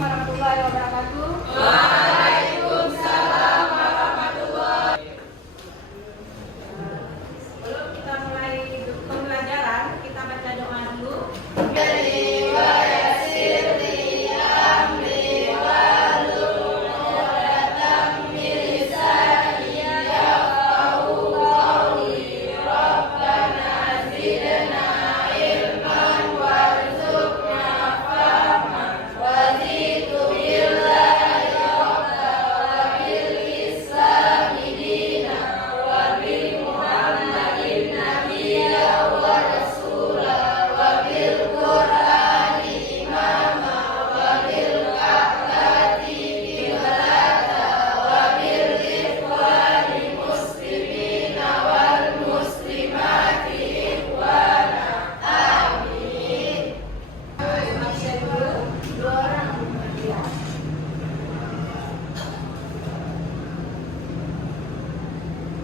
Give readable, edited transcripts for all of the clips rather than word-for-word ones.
Warahmatullahi wabarakatuh. Waalaikumsalam warahmatullahi. Sebelum kita mulai pembelajaran, kita baca doa dulu.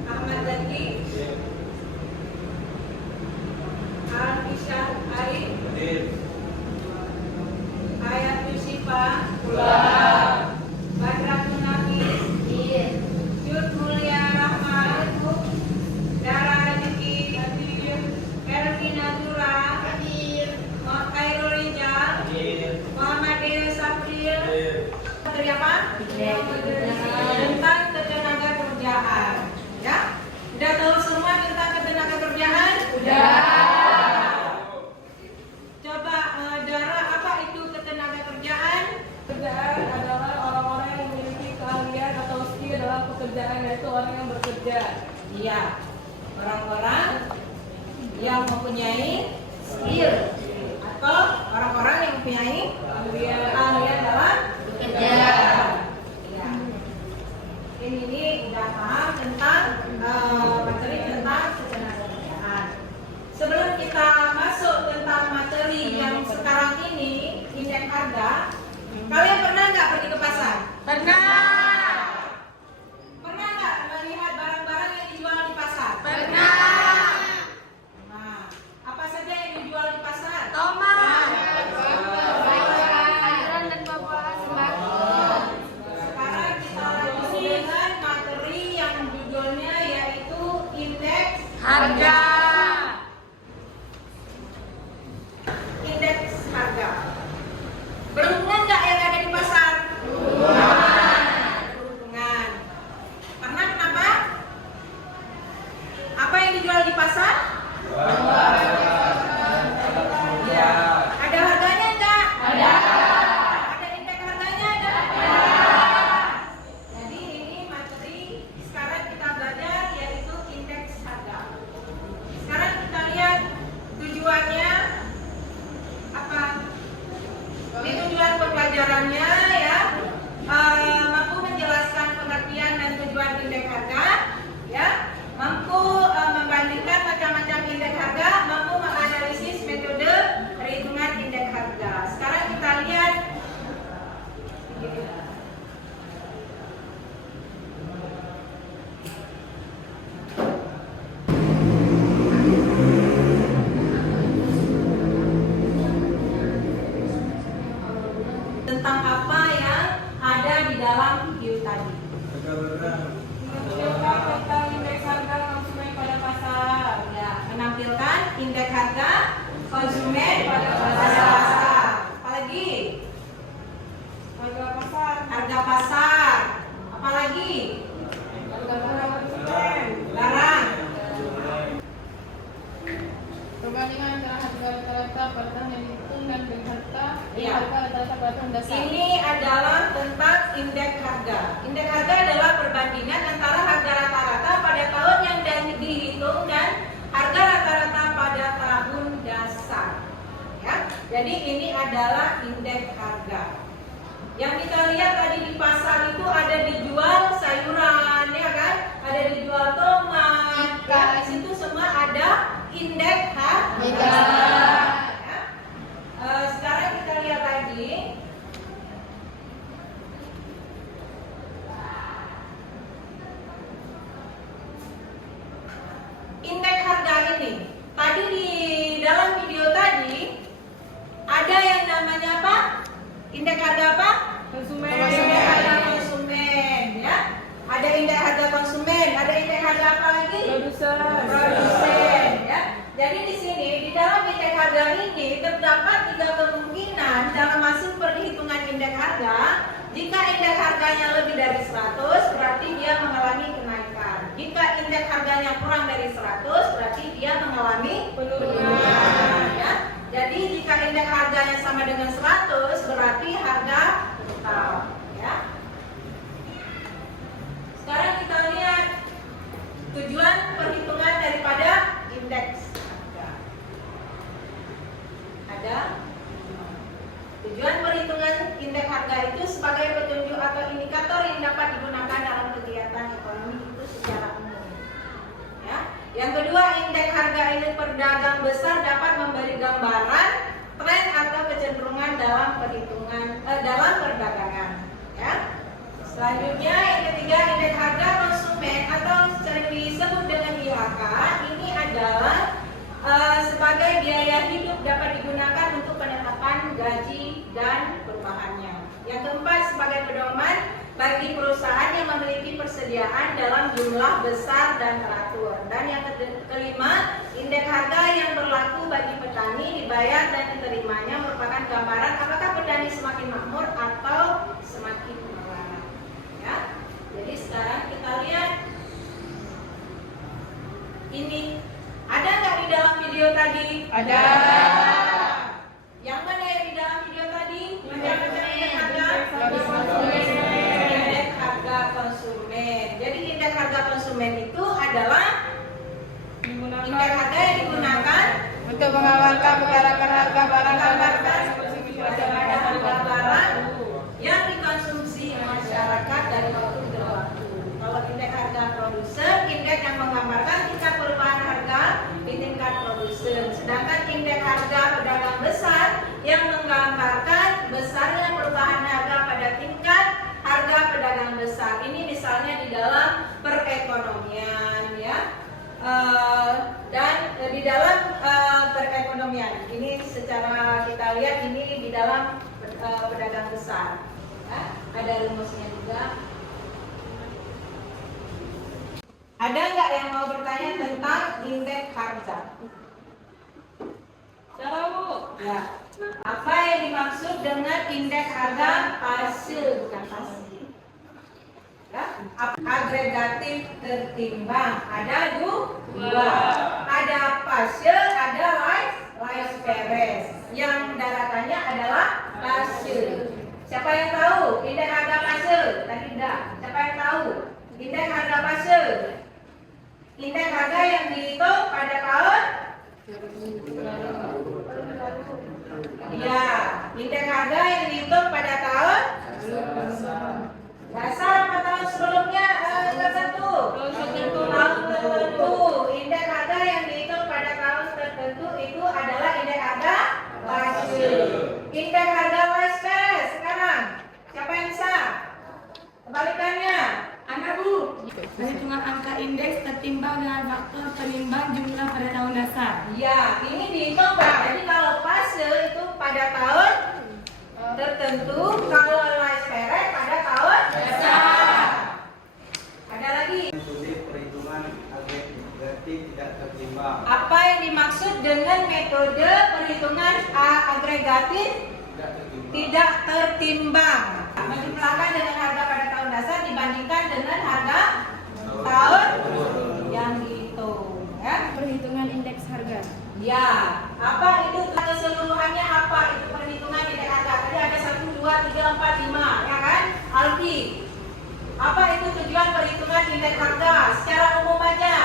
Ahmad Zaki, Al-Isyah Ari, Ayat Yusifah, Badratun Nafis, Yud Mulia Rahman, Dara Rezeki, Ervin Azura, Khairul Rijal, Muhammad Dewi Safril. Materi apa? Tentang ketenaga kerjaan. Ya? Udah tahu semua tentang ketenaga kerjaan? Udah. Coba Dara, apa itu ketenaga kerjaan? Pekerjaan adalah orang-orang yang memiliki keahlian atau skill dalam pekerjaan, yaitu orang yang bekerja. Iya. Orang-orang yang mempunyai skill atau orang-orang yang mempunyai keahlian dalam bekerja. Iya. Ini udah paham tentang materi tentang ketenaga kerjaan. Sebelum kita masuk tentang materi yang sekarang ini, indeks harga, kalian pernah nggak pergi ke pasar? Pernah. Pernah nggak melihat barang-barang yang dijual di pasar? Pernah. Nah, apa saja yang dijual di pasar? Tomat. Sayuran dan buah-buahan sembako. Sekarang kita lanjut dengan materi yang judulnya yaitu indeks Harga. Indeks harga. Berhubungan nggak yang ada di pasar? Berhubungan. Karena kenapa? Apa yang dijual di pasar? Ya. Ada harganya nggak? Ada. Ada indeks harganya nggak? Ada. Jadi ini materi sekarang kita belajar yaitu indeks harga. Sekarang kita lihat tujuannya apa? Ini tujuan pembelajarannya ya, mampu menjelaskan pengertian dan tujuan indeks harga, ya, mampu membandingkan macam-macam indeks harga, mampu menganalisis metode perhitungan indeks harga. Sekarang kita lihat tentang apa yang ada di dalam video tadi. Menampilkan tentang indeks harga konsumen pada pasar. Ya, menampilkan indeks harga konsumen pada pasar. Apalagi Harga pasar. harga pasar. Apalagi Harga barang konsumen. barang. Perbandingan antara harga rata-rata pada tahun yang dihitung dan harga Iya. rata-rata pada tahun dasar. Ini adalah tentang indeks harga. Indeks harga adalah perbandingan antara harga rata-rata pada tahun yang dihitung dan harga rata-rata pada tahun dasar. Ya, jadi ini adalah indeks harga. Yang kita lihat tadi di pasar itu ada dijual sayuran, ya kan? Ada dijual tomat. Ya, di situ semua ada indeks harga. Ya. Sekarang kita lihat lagi. Produsen, ya. Jadi di sini di dalam indeks harga ini terdapat 3 kemungkinan dalam masuk perhitungan indeks harga. Jika indeks harganya lebih dari 100, berarti dia mengalami kenaikan. Jika indeks harganya kurang dari 100, berarti dia mengalami penurunan. Ya. Jadi jika indeks harganya sama dengan 100, berarti harga total. Ya. Sekarang kita lihat tujuan perhitungan daripada indeks harga. Ada tujuan perhitungan indeks harga itu sebagai petunjuk atau indikator yang dapat digunakan dalam kegiatan ekonomi itu secara umum. Ya. Yang kedua, indeks harga unit pedagang besar dapat memberi gambaran tren atau kecenderungan dalam dalam perdagangan. Ya. Selanjutnya, yang ketiga, indeks harga konsumen atau sering disebut dengan IHK. Ini adalah sebagai biaya hidup dapat digunakan untuk penetapan gaji dan perubahannya. Yang keempat, sebagai pedoman bagi perusahaan yang memiliki persediaan dalam jumlah besar dan teratur. Dan yang kelima, indeks harga yang berlaku bagi petani dibayar dan diterimanya merupakan gambaran apakah petani semakin makmur atau semakin melarat. Ya. Jadi sekarang kita lihat ini. Ada nggak di dalam video tadi? Ada. Yang mana yang di dalam video tadi? Macam-macam indeks harga? Indeks harga konsumen. Jadi indeks harga konsumen itu adalah indeks harga yang digunakan Untuk mengamalkan pergerakan harga barang dan menggambarkan pada harga barang yang dikonsumsi masyarakat dari waktu ke waktu. Kalau indeks harga produsen, indeks yang menggambarkan tingkat perubahan harga di tingkat produsen. Sedangkan indeks harga pedagang besar yang menggambarkan besarnya perubahan harga pada tingkat harga pedagang besar. Ini misalnya di dalam perekonomian, ya. Dan di dalam perekonomian ini secara kita lihat ini di dalam pedagang besar, ya. Ada rumusnya juga. Ada nggak yang mau bertanya tentang indeks harga? Cara Bu. Ya. Apa yang dimaksud dengan indeks harga fase, bukan fase? Ya. Agregatif tertimbang. Ada dua. Ada fase, ada life perez. Yang daratannya adalah fase. Siapa yang tahu indeks harga fase? Tadi enggak. Siapa yang tahu indeks harga fase? Indeks harga yang dihitung pada tahun? Ya, indeks harga yang dihitung pada tahun? Dasar apa tahun sebelumnya? Tertentu. Tahun tertentu. Indeks harga yang dihitung pada tahun tertentu itu adalah indeks harga fase. Indeks harga life perez sekarang. Siapa yang bisa? Kebalikannya. Anda Bu. Perhitungan angka indeks tertimbang dengan faktor penimbang jumlah pada tahun dasar. Ya, ini dihitung Pak. Jadi kalau fase itu pada tahun tertentu, kalau life perez pada tahun dasar. Ada lagi? Metode perhitungan agregatif tidak tertimbang. Apa yang dimaksud dengan metode perhitungan agregatif tidak tertimbang? Menjumlahkan dengan harga pada tahun dasar dibandingkan dengan harga tahun yang dihitung. Ya. Perhitungan indeks harga. Ya, apa itu keseluruhannya? Apa itu perhitungan indeks harga? Tadi ada 1, 2, 3, 4, 5, ya kan? Alfi, apa itu tujuan perhitungan indeks harga? Secara umum aja.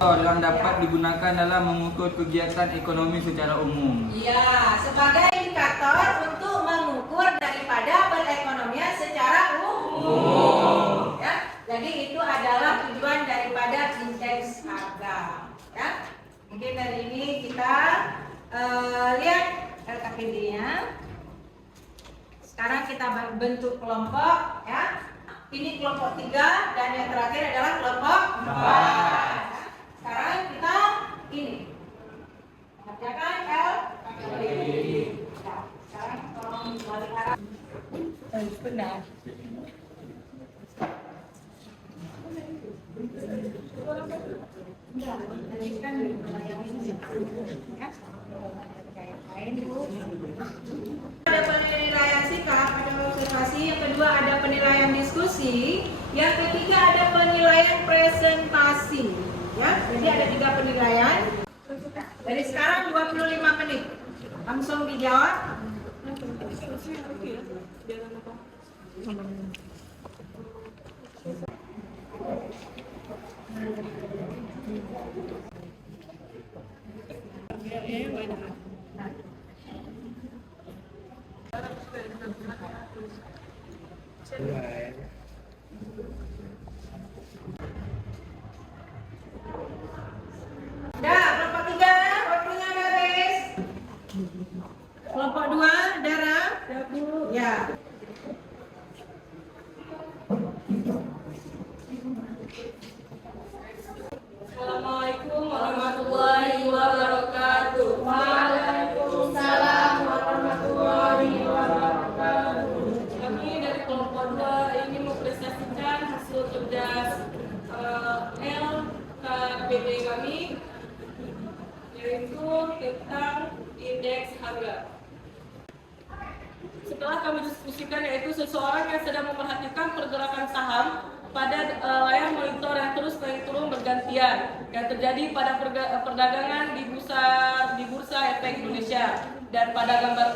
Yang dapat digunakan dalam mengukur kegiatan ekonomi secara umum. Ya, sebagai indikator untuk mengukur daripada perekonomian secara umum. Ya, jadi itu adalah tujuan daripada indeks harga. Ya, mungkin dari ini kita lihat LKPD-nya. Sekarang kita bentuk kelompok, ya. Ini kelompok 3 dan yang terakhir adalah kelompok 4. Sekarang kita ini mengerjakan LKPD. Nah, sekarang tolong balik arah. benar. Ada penilaian sikap, ada observasi, yang kedua ada penilaian diskusi, yang ketiga ada penilaian presentasi. Ya, jadi ada 3 penilaian. Dari sekarang 25 menit. Langsung dijawab. Dah, kelompok 3, waktunya habis. Kelompok 2, Dara. Ya. Assalamualaikum warahmatullahi wabarakatuh. Waalaikumsalam warahmatullahi wabarakatuh. Kami dari kelompok 2 ingin mempresentasikan hasil kerja LKPD kami, yaitu tentang indeks harga. Setelah kami diskusikan, yaitu seseorang yang sedang memperhatikan pergerakan saham pada layar monitor yang terus naik turun bergantian yang terjadi pada perdagangan di bursa efek Indonesia. Dan pada gambar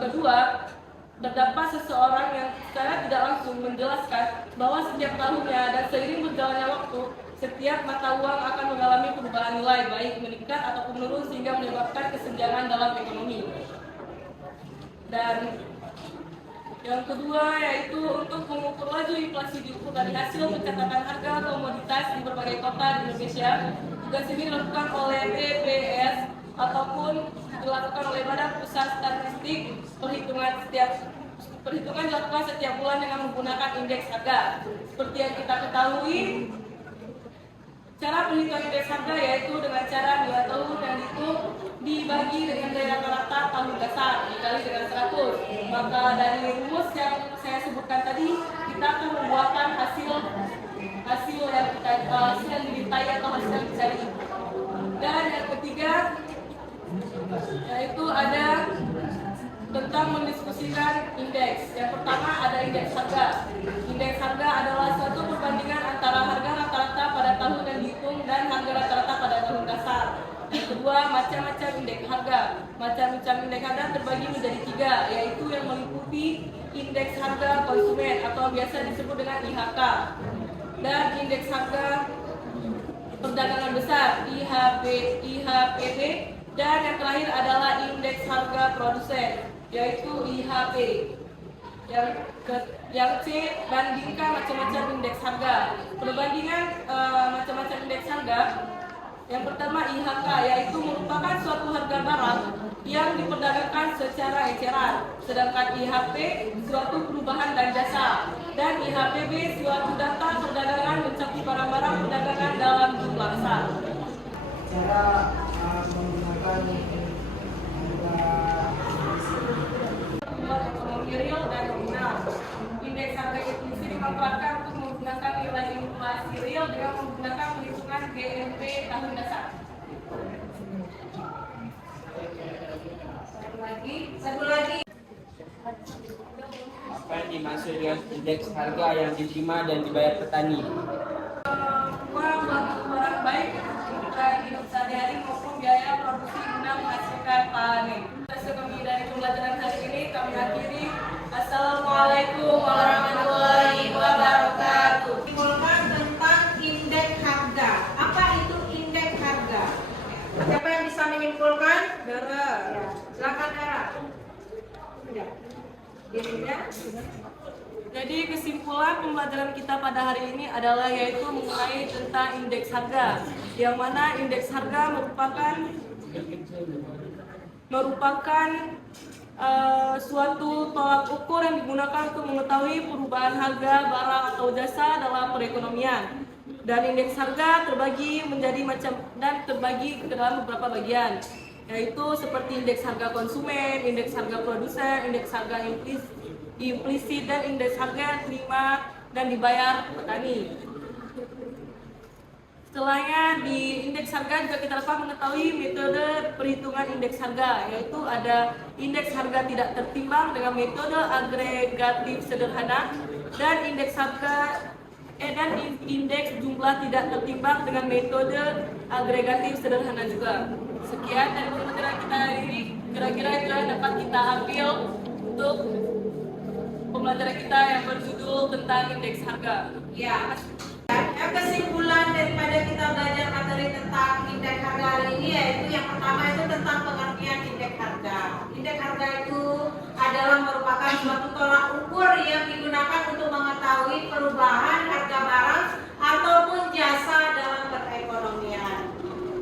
kedua terdapat seseorang yang secara tidak langsung menjelaskan bahwa setiap tahunnya dan seiring berjalannya waktu, setiap mata uang akan mengalami perubahan nilai, baik meningkat ataupun menurun, sehingga menyebabkan kesenjangan dalam ekonomi. Dan yang kedua yaitu untuk mengukur laju inflasi diukur dari hasil pencatatan harga komoditas di berbagai kota di Indonesia. Tugas ini dilakukan oleh BPS ataupun dilakukan oleh Badan Pusat Statistik. Perhitungan dilakukan setiap bulan dengan menggunakan indeks harga. Seperti yang kita ketahui, cara perhitungan indeks harga yaitu dengan cara nilai tahun yang dihitung dibagi dengan nilai rata-rata tahun dasar dikali dengan 100. Maka dari rumus yang saya sebutkan tadi, kita akan membuatkan hasil yang dimintai atau hasil yang dicari. Dan yang ketiga yaitu ada tentang mendiskusikan indeks. Yang pertama ada indeks harga. Indeks harga adalah suatu perbandingan antara harga rata-rata pada tahun yang dihitung dan harga rata-rata pada tahun dasar. Yang kedua, macam-macam indeks harga. Macam-macam indeks harga terbagi menjadi 3, yaitu yang meliputi indeks harga konsumen atau biasa disebut dengan IHK, dan indeks harga perdagangan besar IHPD, dan yang terakhir adalah indeks harga produsen yaitu IHP. Yang C, bandingkan macam-macam indeks harga. Perbandingan macam-macam indeks harga. Yang pertama IHK, yaitu merupakan suatu harga barang yang diperdagangkan secara eceran. Sedangkan IHP suatu perubahan dan jasa. Dan IHPB suatu data perdagangan mencakup barang-barang perdagangan dalam jumlah besar. Cara menggunakan Ekonomi real dan nominal. Indeks harga inflasi dimanfaatkan untuk menggunakan nilai inflasi real dengan menggunakan perhitungan GNP tahun dasar. Satu lagi. Apa yang dimaksud dengan indeks harga yang diterima dan dibayar petani? Barang baik kebutuhan hidup sehari-hari maupun biaya produksi guna menghasilkan panen. Hasil kami dari pembelajaran hari ini kami akhiri. Assalamualaikum warahmatullahi wabarakatuh. Simpulkan tentang indeks harga. Apa itu indeks harga? Siapa yang bisa menyimpulkan? Dara. Ya. Silakan Dara. Sudah. Dirinya. Jadi kesimpulan pembelajaran kita pada hari ini adalah yaitu mengenai tentang indeks harga, yang mana indeks harga merupakan suatu tolak ukur yang digunakan untuk mengetahui perubahan harga barang atau jasa dalam perekonomian. Dan indeks harga terbagi ke dalam beberapa bagian, yaitu seperti indeks harga konsumen, indeks harga produsen, indeks harga implisit, dan indeks harga yang diterima dan dibayar petani. Setelahnya di indeks harga juga kita dapat mengetahui metode perhitungan indeks harga, yaitu ada indeks harga tidak tertimbang dengan metode agregatif sederhana dan indeks harga dan indeks jumlah tidak tertimbang dengan metode agregatif sederhana juga. Sekian dari pembelajaran kita hari ini, kira-kira itu yang dapat kita ambil untuk pembelajaran kita yang berjudul tentang indeks harga. Ya. Yang kesimpulan daripada kita belajar materi tentang indeks harga hari ini yaitu yang pertama itu tentang pengertian indeks harga. Indeks harga itu adalah merupakan suatu tolak ukur yang digunakan untuk mengetahui perubahan harga barang ataupun jasa dalam perekonomian.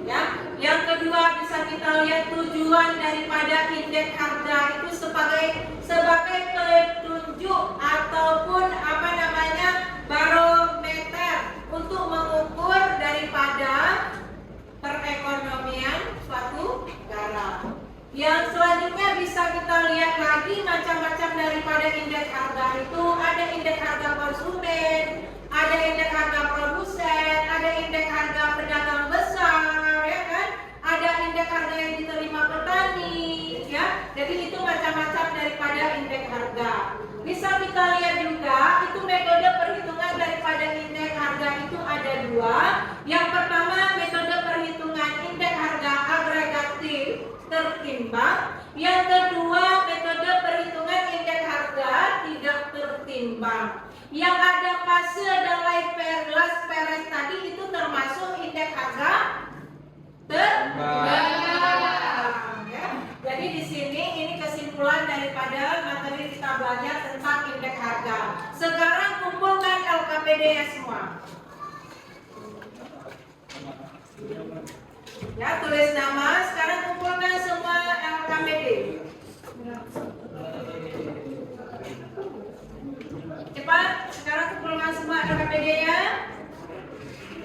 Ya. Yang kedua bisa kita lihat tujuan daripada indeks harga itu sebagai petunjuk ataupun barometer untuk mengukur daripada perekonomian suatu negara. Yang selanjutnya bisa kita lihat lagi macam-macam daripada indeks harga itu. Ada indeks harga konsumen, ada indeks harga produsen, ada indeks harga pedagang besar, ya kan? Ada indeks harga yang diterima petani, ya. Jadi itu macam-macam daripada indeks harga. Bisa kita lihat juga itu metode perhitungan daripada indeks harga itu ada dua. Yang pertama metode perhitungan indeks harga agregatif tertimbang. Yang kedua metode perhitungan indeks harga tidak tertimbang. Yang ada fase dan Las Perez tadi itu termasuk indeks harga tertimbang. Ya. Jadi di sini ini kesimpulan daripada materi kita belajar tentang indeks harga. Sekarang kumpulkan LKPD-nya semua. Ya, tulis nama. Sekarang kumpulkan semua LKPD. Cepat, sekarang kumpulkan semua LKPD-nya.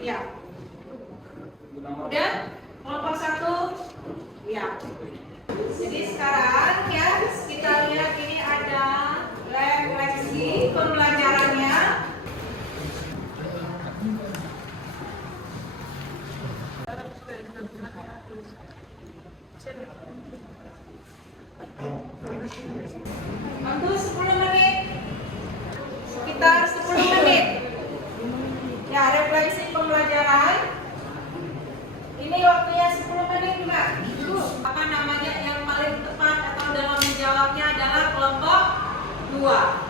Ya. Udah? Kelompok 1. Ya. Jadi sekarang ya kita lihat ini ada refleksi pembelajarannya. Untuk 10 menit. Sekitar 10 menit. Ya, refleksi pembelajaran. Ini waktunya 10 menit juga. Apa namanya yang paling tepat atau dalam menjawabnya adalah kelompok 2.